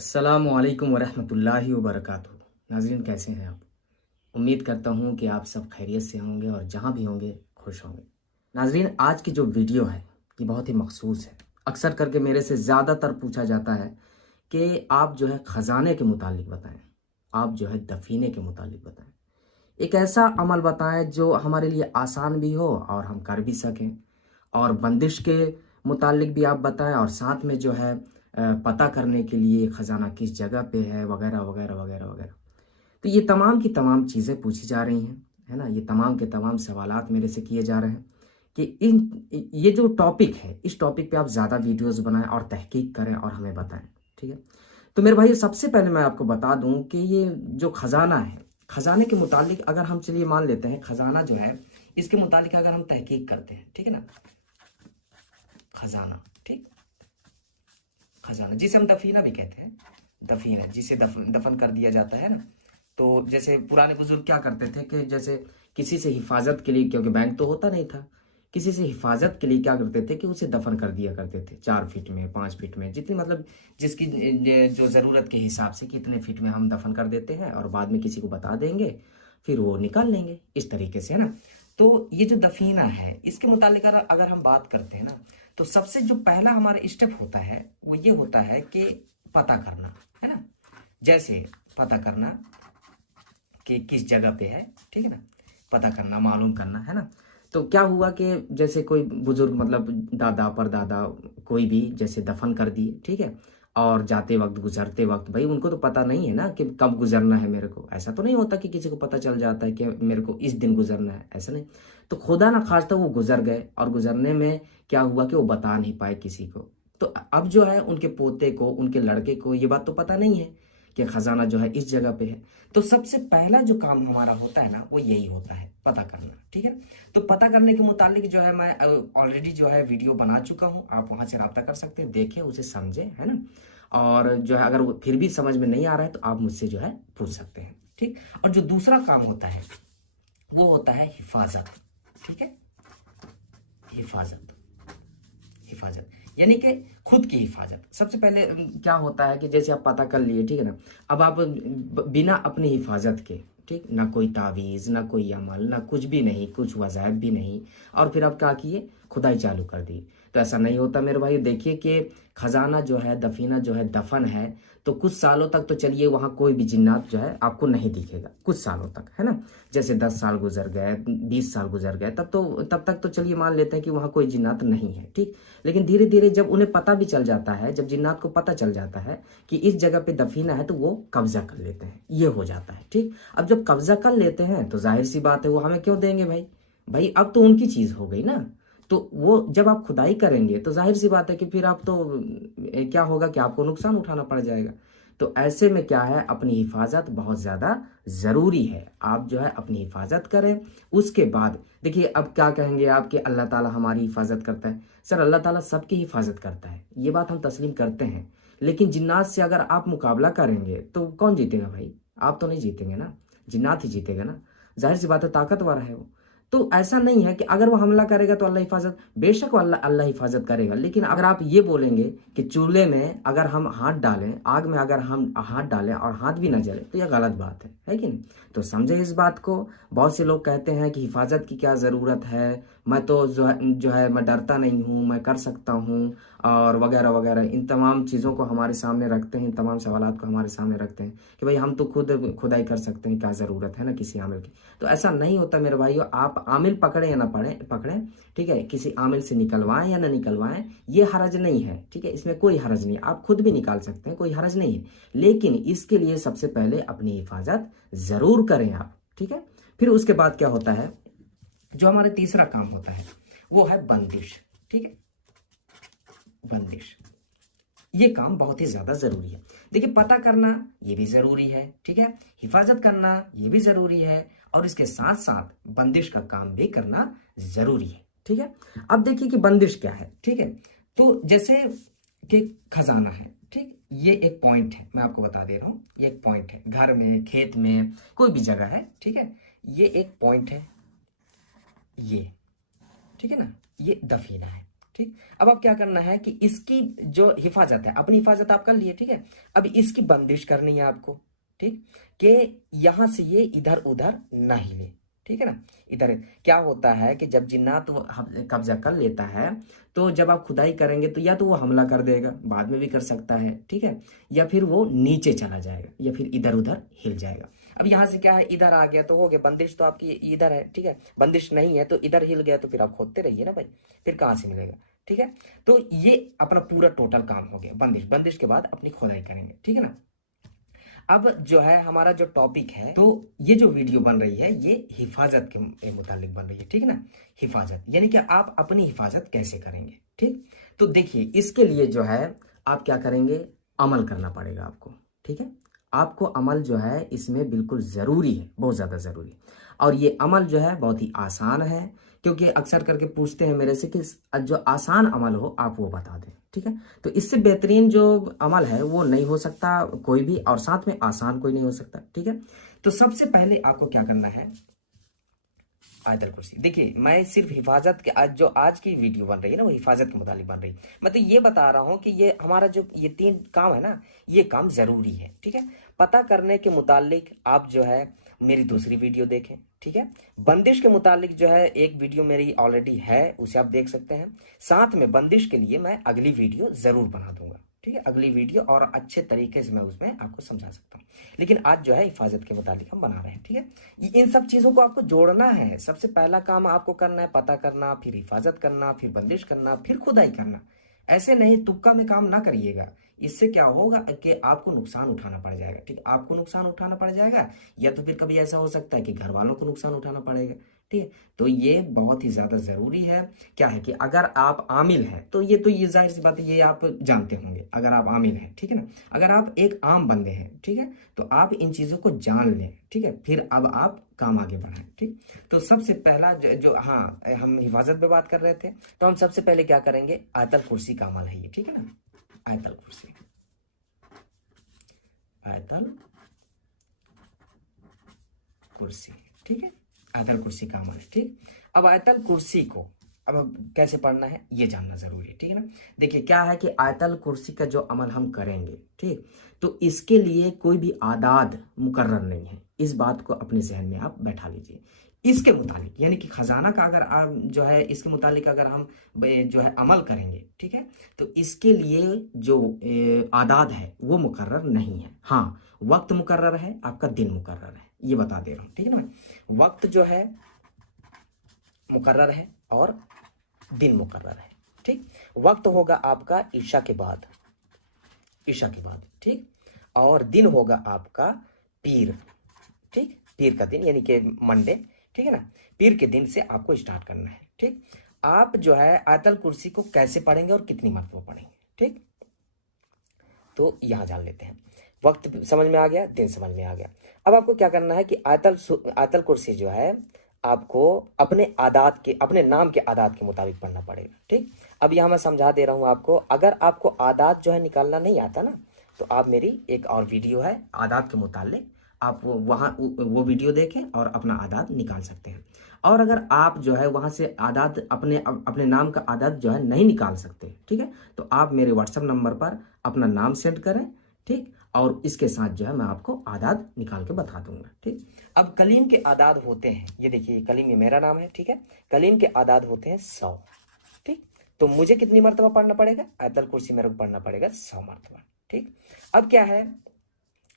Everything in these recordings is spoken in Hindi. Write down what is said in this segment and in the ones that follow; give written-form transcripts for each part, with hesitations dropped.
अस्सलामुअलैकुम वरहमतुल्लाहि वबरकातुहू। नाज़रीन, कैसे हैं आप? उम्मीद करता हूँ कि आप सब खैरियत से होंगे और जहाँ भी होंगे खुश होंगे। नाज़रीन, आज की जो वीडियो है ये बहुत ही मखसूस है। अक्सर करके मेरे से ज़्यादातर पूछा जाता है कि आप जो है ख़ज़ाने के मुतालिक बताएं, आप जो है दफ़ीने के मुतालिक बताएं। एक ऐसा अमल बताएं जो हमारे लिए आसान भी हो और हम कर भी सकें, और बंदिश के मुतालिक भी आप बताएं, और साथ में जो है पता करने के लिए ख़ज़ाना किस जगह पे है, वगैरह वगैरह वगैरह वगैरह। तो ये तमाम की तमाम चीज़ें पूछी जा रही हैं, है ना। ये तमाम के तमाम सवालात मेरे से किए जा रहे हैं कि ये जो टॉपिक है, इस टॉपिक पे आप ज़्यादा वीडियोस बनाएं और तहकीक करें और हमें बताएं। ठीक है। तो मेरे भाई, सबसे पहले मैं आपको बता दूं कि ये जो ख़ज़ाना है, ख़ज़ाने के मुतालिक अगर हम चलिए मान लेते हैं ख़ज़ाना जो है, इसके मुतालिक अगर हम तहकीक करते हैं, ठीक है ना, ख़ज़ाना, ठीक, ख़ज़ाना जिसे हम दफीना भी कहते हैं, दफीना जिसे दफन कर दिया जाता है ना। तो जैसे पुराने बुजुर्ग क्या करते थे कि जैसे किसी से हिफाजत के लिए, क्योंकि बैंक तो होता नहीं था, किसी से हिफाजत के लिए क्या करते थे कि उसे दफन कर दिया करते थे, 4 फीट में, 5 फीट में, जितनी मतलब जिसकी जो ज़रूरत के हिसाब से कि इतने फीट में हम दफन कर देते हैं और बाद में किसी को बता देंगे, फिर वो निकाल लेंगे, इस तरीके से, है ना। तो ये जो दफीना है, इसके मुतालिक अगर हम बात करते हैं ना, तो सबसे जो पहला हमारा स्टेप होता है वो ये होता है कि पता करना, है ना। जैसे पता करना कि किस जगह पे है, ठीक है ना, पता करना, मालूम करना, है ना। तो क्या हुआ कि जैसे कोई बुजुर्ग, मतलब दादा परदादा, कोई भी जैसे दफन कर दिए, ठीक है, और जाते वक्त, गुजरते वक्त, भाई उनको तो पता नहीं है ना कि कब गुजरना है मेरे को। ऐसा तो नहीं होता कि किसी को पता चल जाता है कि मेरे को इस दिन गुजरना है, ऐसा नहीं। तो खुदा ना खास्ता वो गुजर गए, और गुजरने में क्या हुआ कि वो बता नहीं पाए किसी को। तो अब जो है उनके पोते को, उनके लड़के को ये बात तो पता नहीं है कि खजाना जो है इस जगह पे है। तो सबसे पहला जो काम हमारा होता है ना, वो यही होता है, पता करना, ठीक है। तो पता करने के मुतालिक जो है मैं ऑलरेडी जो है वीडियो बना चुका हूँ, आप वहां से रब्ता कर सकते हैं, देखें, उसे समझें, है ना। और जो है अगर वो फिर भी समझ में नहीं आ रहा है तो आप मुझसे जो है पूछ सकते हैं, ठीक। और जो दूसरा काम होता है वो होता है हिफाजत, ठीक है, हिफाजत, हिफाजत यानी कि खुद की हिफाजत। सबसे पहले क्या होता है कि जैसे आप पता कर लिए, ठीक है ना, अब आप बिना अपनी हिफाजत के, ठीक, ना कोई तावीज़, ना कोई अमल, ना कुछ भी नहीं, कुछ वज़ाइफ भी नहीं, और फिर आप क्या किए, खुदाई चालू कर दी। तो ऐसा नहीं होता मेरे भाई। देखिए कि खजाना जो है, दफीना जो है, दफन है, तो कुछ सालों तक तो चलिए वहाँ कोई भी जिन्नात जो है आपको नहीं दिखेगा, कुछ सालों तक, है ना। जैसे 10 साल गुजर गए, 20 साल गुजर गए, तब तक तो चलिए मान लेते हैं कि वहाँ कोई जिन्नात नहीं है, ठीक। लेकिन धीरे धीरे जब उन्हें पता भी चल जाता है, जब जिन्नात को पता चल जाता है कि इस जगह पे दफीना है, तो वो कब्जा कर लेते हैं, ये हो जाता है, ठीक। अब जब कब्जा कर लेते हैं तो जाहिर सी बात है वो हमें क्यों देंगे भाई, भाई अब तो उनकी चीज हो गई ना। तो वो जब आप खुदाई करेंगे तो जाहिर सी बात है कि फिर आप तो क्या होगा कि आपको नुकसान उठाना पड़ जाएगा। तो ऐसे में क्या है, अपनी हिफाजत बहुत ज़्यादा ज़रूरी है। आप जो है अपनी हिफाजत करें। उसके बाद देखिए, अब क्या कहेंगे आप कि अल्लाह ताला हमारी हिफाजत करता है। सर, अल्लाह ताला सबकी हिफाजत करता है, ये बात हम तस्लीम करते हैं। लेकिन जिन्नात से अगर आप मुकाबला करेंगे तो कौन जीतेगा भाई? आप तो नहीं जीतेंगे ना, जिन्नात ही जीतेगा ना। जाहिर सी बात है, ताकतवर है वो। तो ऐसा नहीं है कि अगर वो हमला करेगा तो अल्लाह हिफाजत, बेशक वो अल्लाह अल्लाह हिफाजत करेगा। लेकिन अगर आप ये बोलेंगे कि चूल्हे में अगर हम हाथ डालें, आग में अगर हम हाथ डालें और हाथ भी ना जले, तो यह गलत बात है कि नहीं। तो समझे इस बात को। बहुत से लोग कहते हैं कि हिफाजत की क्या ज़रूरत है, मैं तो जो है मैं डरता नहीं हूँ, मैं कर सकता हूँ, और वगैरह वगैरह, इन तमाम चीज़ों को हमारे सामने रखते हैं, इन तमाम सवालात को हमारे सामने रखते हैं कि भाई हम तो खुद खुदाई कर सकते हैं, क्या ज़रूरत है ना किसी आमिल की। तो ऐसा नहीं होता मेरे भाइयों। आप आमिल पकड़े या ना पकड़े, ठीक है, किसी आमिल से निकलवाएं या ना निकलवाएं, ये हरज नहीं है, ठीक है, इसमें कोई हरज नहीं है। आप खुद भी निकाल सकते हैं, कोई हरज नहीं है। लेकिन इसके लिए सबसे पहले अपनी हिफाजत ज़रूर करें आप, ठीक है। फिर उसके बाद क्या होता है, जो हमारा तीसरा काम होता है वो है बंदिश, ठीक है, बंदिश। ये काम बहुत ही ज्यादा जरूरी है। देखिए, पता करना ये भी जरूरी है, ठीक है, हिफाजत करना ये भी जरूरी है, और इसके साथ साथ बंदिश का काम भी करना जरूरी है, ठीक है। अब देखिए कि बंदिश क्या है, ठीक है। तो जैसे कि खजाना है, ठीक, ये एक पॉइंट है, मैं आपको बता दे रहा हूं, ये एक पॉइंट है, घर में, खेत में, कोई भी जगह है, ठीक है। ये एक पॉइंट है, ये, ठीक है ना, ये दफीना है, ठीक ठीक। अब आप क्या करना है कि इसकी जो हिफाजत है, अपनी हिफाजत आप कर लिए, ठीक है। अब इसकी बंदिश करनी है आपको, ठीक, कि यहां से ये इधर उधर ना हिले, ठीक है ना। इधर क्या होता है कि जब जिन्नात वो कब्जा कर लेता है, तो जब आप खुदाई करेंगे तो या तो वो हमला कर देगा, बाद में भी कर सकता है, ठीक है, या फिर वो नीचे चला जाएगा, या फिर इधर उधर हिल जाएगा। अब यहाँ से क्या है, इधर आ गया तो हो गया, बंदिश तो आपकी इधर है, ठीक है। बंदिश नहीं है तो इधर हिल गया, तो फिर आप खोदते रहिए ना भाई, फिर कहाँ से मिलेगा, ठीक है। तो ये अपना पूरा टोटल काम हो गया। बंदिश, बंदिश के बाद अपनी खोदाई करेंगे, ठीक है ना। अब जो है हमारा जो टॉपिक है, तो ये जो वीडियो बन रही है ये हिफाजत के मुतालिक बन रही है, ठीक है ना। हिफाजत यानी कि आप अपनी हिफाजत कैसे करेंगे, ठीक। तो देखिए इसके लिए जो है आप क्या करेंगे, अमल करना पड़ेगा आपको, ठीक है। आपको अमल जो है इसमें बिल्कुल ज़रूरी है, बहुत ज़्यादा ज़रूरी। और ये अमल जो है बहुत ही आसान है, क्योंकि अक्सर करके पूछते हैं मेरे से कि जो आसान अमल हो आप वो बता दें, ठीक है। तो इससे बेहतरीन जो अमल है वो नहीं हो सकता कोई भी, और साथ में आसान कोई नहीं हो सकता, ठीक है। तो सबसे पहले आपको क्या करना है, आयतल कुर्सी। देखिए मैं सिर्फ हिफाजत के आज की वीडियो बन रही है ना, वो हिफाजत के मुतालिक बन रही है। मैं तो ये बता रहा हूँ कि ये हमारा जो ये 3 काम है ना, ये काम जरूरी है, ठीक है। पता करने के मुतालिक आप जो है मेरी दूसरी वीडियो देखें, ठीक है। बंदिश के मुतालिक जो है एक वीडियो मेरी ऑलरेडी है, उसे आप देख सकते हैं। साथ में बंदिश के लिए मैं अगली वीडियो जरूर बना दूंगा, ठीक है, अगली वीडियो, और अच्छे तरीके से मैं उसमें आपको समझा सकता हूँ। लेकिन आज जो है हिफाजत के मुतालिक हम बना रहे हैं, ठीक है। इन सब चीज़ों को आपको जोड़ना है। सबसे पहला काम आपको करना है पता करना, फिर हिफाजत करना, फिर बंदिश करना, फिर खुदाई करना। ऐसे नहीं तुक्का में काम ना करिएगा, इससे क्या होगा कि आपको नुकसान उठाना पड़ जाएगा, ठीक है। आपको नुकसान उठाना पड़ जाएगा, या तो फिर कभी ऐसा हो सकता है कि घर वालों को नुकसान उठाना पड़ेगा, ठीक है। तो ये बहुत ही ज़्यादा ज़रूरी है। क्या है कि अगर आप आमिल हैं तो ये जाहिर सी बात है, ये आप जानते होंगे, अगर आप आमिल हैं, ठीक है ना। अगर आप एक आम बंदे हैं, ठीक है, तो आप इन चीज़ों को जान लें, ठीक है, फिर अब आप काम आगे बढ़ाएं, ठीक। तो सबसे पहला जो हाँ, हम हिफाजत पे बात कर रहे थे, तो हम सबसे पहले क्या करेंगे, आयतल कुर्सी का अमल है ये, ठीक है ना। आयतल कुर्सी, आयतल कुर्सी, ठीक है, आयतल कुर्सी का अमल, ठीक। अब आयतल कुर्सी को अब कैसे पढ़ना है ये जानना जरूरी है, ठीक है ना। देखिए क्या है कि आयतल कुर्सी का जो अमल हम करेंगे, ठीक, तो इसके लिए कोई भी आदाद मुकर्रर नहीं है, इस बात को अपने जहन में आप बैठा लीजिए। इसके मुतालिक यानी कि खजाना का अगर आप जो है इसके मुतालिक अगर हम जो है अमल करेंगे, ठीक है, तो इसके लिए जो आदाद है वो मुकर्रर नहीं है। हाँ, वक्त मुकर्रर है, आपका दिन मुकर्रर है, ये बता दे रहा हूं, ठीक है ना। वक्त जो है मुकर्रर है और दिन मुकर्रर है, ठीक। वक्त होगा आपका ईशा के बाद, ईशा के बाद, ठीक। और दिन होगा आपका पीर, ठीक, पीर का दिन यानी कि मंडे, ठीक है ना। पीर के दिन से आपको स्टार्ट करना है, ठीक। आप जो है आयतल कुर्सी को कैसे पढ़ेंगे और कितनी मरतबा पढ़ेंगे, ठीक। तो यहां जान लेते हैं। वक्त समझ में आ गया, दिन समझ में आ गया। अब आपको क्या करना है कि आयतल कुर्सी जो है आपको अपने आदात के, अपने नाम के आदात के मुताबिक पढ़ना पड़ेगा, ठीक। अब यहाँ मैं समझा दे रहा हूँ आपको, अगर आपको आदात जो है निकालना नहीं आता ना, तो आप मेरी एक और वीडियो है आदात के मुतालिक, आप वो वीडियो देखें और अपना आदात निकाल सकते हैं। और अगर आप जो है वहाँ से आदात अपने नाम का आदात जो है नहीं निकाल सकते, ठीक है, तो आप मेरे व्हाट्सएप नंबर पर अपना नाम सेंड करें, ठीक, और इसके साथ जो है मैं आपको आदाद निकाल के बता दूंगा, ठीक। अब कलीम के आदाद होते हैं, ये देखिए कलीम ये मेरा नाम है, ठीक है। कलीम के आदाद होते हैं 100, ठीक। तो मुझे कितनी मरतबा पढ़ना पड़ेगा, आयतल कुर्सी मेरे को पढ़ना पड़ेगा 100 मरतबा, ठीक। अब क्या है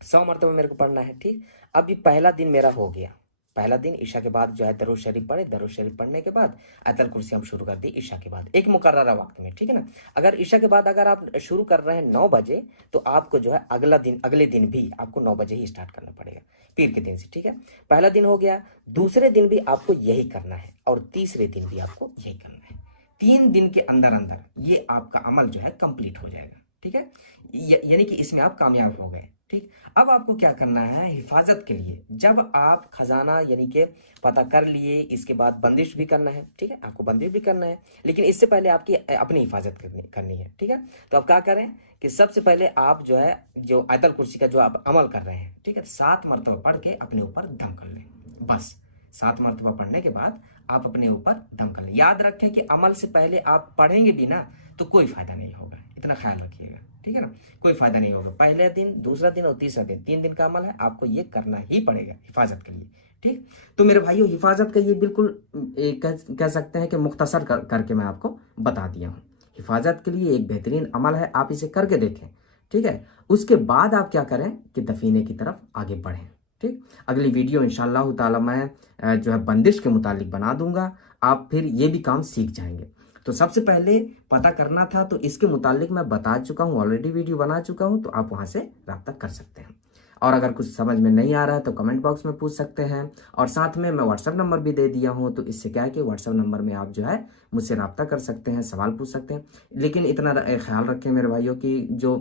100 मरतबा मेरे को पढ़ना है, ठीक। अब ये पहला दिन मेरा हो गया, पहला दिन ईशा के बाद जो है दरूद शरीफ पढ़े, दरूद शरीफ पढ़ने के बाद आयतल कुर्सी हम शुरू कर दी ईशा के बाद एक मुकर्ररा वक्त में, ठीक है ना। अगर ईशा के बाद अगर आप शुरू कर रहे हैं 9 बजे, तो आपको जो है अगले दिन भी आपको 9 बजे ही स्टार्ट करना पड़ेगा, पीर के दिन से, ठीक है। पहला दिन हो गया, दूसरे दिन भी आपको यही करना है, और तीसरे दिन भी आपको यही करना है। 3 दिन के अंदर अंदर ये आपका अमल जो है कंप्लीट हो जाएगा, ठीक है। यानी कि इसमें आप कामयाब हो गए, ठीक। अब आपको क्या करना है हिफाजत के लिए, जब आप खजाना यानी कि पता कर लिए, इसके बाद बंदिश भी करना है, ठीक है, आपको बंदिश भी करना है, लेकिन इससे पहले आपकी अपनी हिफाजत करनी है, ठीक है। तो आप क्या करें कि सबसे पहले आप जो है जो आयतल कुर्सी का जो आप अमल कर रहे हैं, ठीक है, 7 मरतबा पढ़ के अपने ऊपर दम कर लें, बस 7 मरतबा पढ़ने के बाद आप अपने ऊपर दम कर लें। याद रखें कि अमल से पहले आप पढ़ेंगे भी ना तो कोई फायदा नहीं होगा, इतना ख्याल रखिएगा, ठीक है ना। कोई फायदा नहीं होगा। पहले दिन, दूसरा दिन और तीसरा दिन, 3 दिन का अमल है, आपको ये करना ही पड़ेगा हिफाजत के लिए, ठीक। तो मेरे भाइयों, हिफाजत का ये बिल्कुल कह सकते हैं कि मुख्तसर करके मैं आपको बता दिया हूँ। हिफाजत के लिए एक बेहतरीन अमल है, आप इसे करके देखें, ठीक है। उसके बाद आप क्या करें कि दफीने की तरफ आगे बढ़ें, ठीक। अगली वीडियो इंशाअल्लाह ताला मैं जो है बंदिश के मुतालिक बना दूंगा, आप फिर ये भी काम सीख जाएंगे। तो सबसे पहले पता करना था, तो इसके मुतालिक मैं बता चुका हूँ, ऑलरेडी वीडियो बना चुका हूँ, तो आप वहाँ से रब्ता कर सकते हैं। और अगर कुछ समझ में नहीं आ रहा है तो कमेंट बॉक्स में पूछ सकते हैं, और साथ में मैं व्हाट्सएप नंबर भी दे दिया हूँ, तो इससे क्या है कि व्हाट्सएप नंबर में आप जो है मुझसे रब्ता कर सकते हैं, सवाल पूछ सकते हैं। लेकिन इतना ख्याल रखें मेरे भाइयों की जो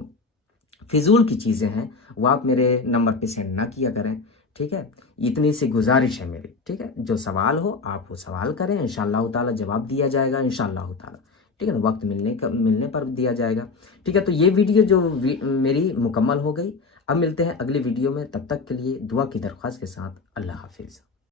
फिजूल की चीज़ें हैं वो आप मेरे नंबर पे सेंड ना किया करें, ठीक है। इतनी सी गुजारिश है मेरी, ठीक है। जो सवाल हो आप वो सवाल करें, इंशाअल्लाह ताला जवाब दिया जाएगा, इंशाअल्लाह ताला, ठीक है ना। वक्त मिलने पर दिया जाएगा, ठीक है। तो ये वीडियो जो मेरी मुकम्मल हो गई। अब मिलते हैं अगली वीडियो में, तब तक के लिए दुआ की दरख्वास्त के साथ अल्लाह हाफिज़।